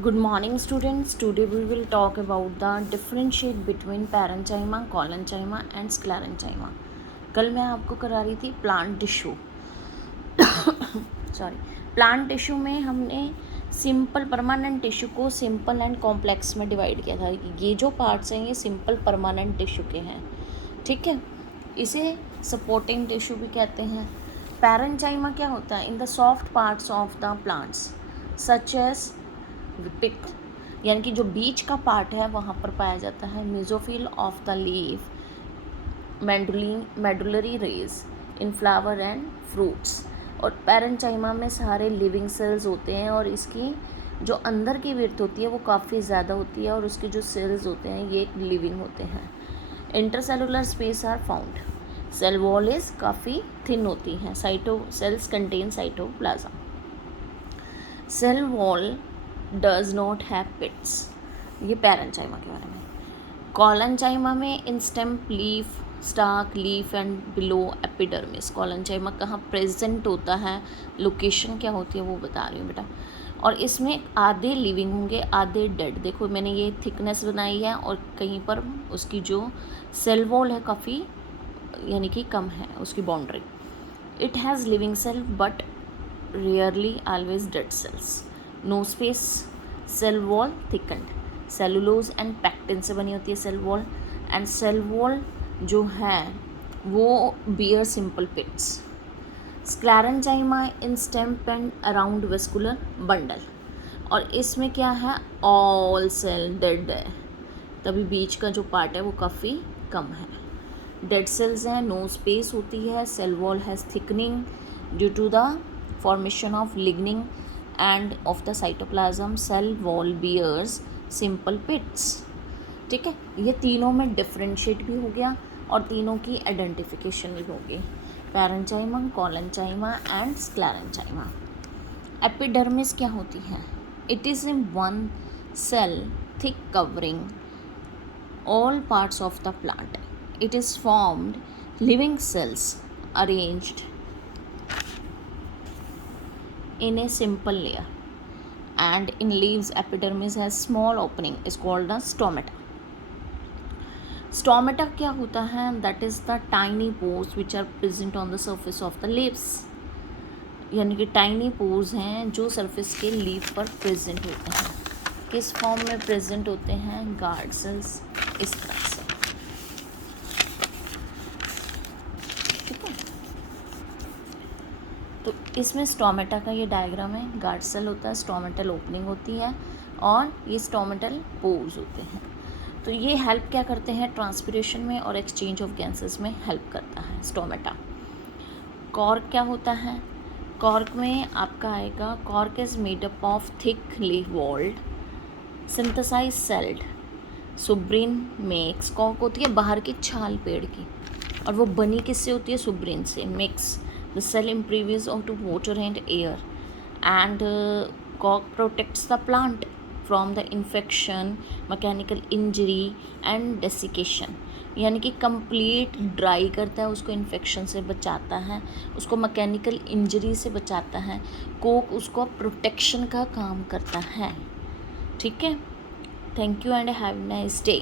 Good morning students. Today we will talk about the differentiate between parenchyma, collenchyma and sclerenchyma. कल मैं आपको करा रही थी प्लांट टिश्यू प्लांट टिश्यू में हमने सिंपल परमानेंट टिश्यू को सिंपल एंड कॉम्प्लेक्स में डिवाइड किया था। ये जो पार्ट्स हैं ये सिंपल परमानेंट टिश्यू के हैं, ठीक है। इसे सपोर्टिंग टिश्यू भी कहते हैं। पैरेंचाइमा क्या होता है? In the soft parts of the plants such as pith, यानी कि जो बीच का पार्ट है वहाँ पर पाया जाता है। Mesophyll of the leaf, medullary rays in flower and fruits. और पैरेंचाइमा में सारे लिविंग सेल्स होते हैं और इसकी जो अंदर की विड्थ होती है वो काफ़ी ज़्यादा होती है और उसके जो सेल्स होते हैं ये लिविंग होते हैं। Intercellular space are found. Cell wall is काफ़ी थिन होती हैं। Cells contain cytoplasm. Cell wall does not have pits. ये पैरेंचाइमा के बारे में। कॉलेंचाइमा में in stem, leaf, stalk, leaf and below epidermis. Collenchyma कहाँ प्रेजेंट होता है, लोकेशन क्या होती है वो बता रही हूँ बेटा। और इसमें आधे लिविंग होंगे, आधे डेड। देखो मैंने ये थिकनेस बनाई है और कहीं पर उसकी जो सेल वॉल है काफ़ी यानी कि कम है उसकी boundary. It has living cell but rarely always dead cells. No space, cell wall thickened. Cellulose and pectin से बनी होती है cell wall. And cell wall जो है वो bear simple pits. Sclerenchyma in stem and around vascular bundle. और इसमें क्या है, ऑल सेल डेड है, तभी बीच का जो पार्ट है वो काफ़ी कम है। डेड सेल्स हैं, नो स्पेस होती है, cell wall has thickening due to the formation of lignin and of the cytoplasm. Cell wall bears simple pits, ठीक है। ये तीनों में डिफरेंशिएट भी हो गया और तीनों की आइडेंटिफिकेशन भी हो गई। पैरेंचाइमा, कॉलेंचाइमा एंड स्क्लेरेंचाइमा। एपिडर्मिस क्या होती है? It is in one cell thick covering all parts of the plant. It is formed living cells arranged in a simple layer, and in leaves epidermis has small opening is called the stomata. Stomata क्या होता है? That is the tiny pores which are present on the surface of the leaves. यानी कि tiny pores हैं जो surface के leaf पर present होते हैं। किस फॉर्म में प्रेजेंट होते हैं? गार्ड सेल्स, इस तरह से, ठीक है। तो इसमें स्टोमेटा का ये डायग्राम है। गार्ड सेल होता है, स्टोमेटल ओपनिंग होती है और ये स्टोमेटल पोर्स होते हैं। तो ये हेल्प क्या करते हैं? ट्रांसपिरेशन में और एक्सचेंज ऑफ गैसेस में हेल्प करता है स्टोमेटा। कॉर्क क्या होता है? कॉर्क में आपका आएगा, cork is made up of thick leaf walled synthesize celled suberin makes. Cork होती है बाहर की छाल पेड़ की और वो बनी किससे होती है? सुब्रीन से। Makes the cell impervious to water and air and cork protects the plant from the infection, mechanical injury and desiccation. यानी कि कंप्लीट ड्राई करता है उसको, इन्फेक्शन से बचाता है उसको, मैकेनिकल इंजरी से बचाता है। कोक उसको प्रोटेक्शन का काम करता है, ठीक है। Thank you and have a nice day.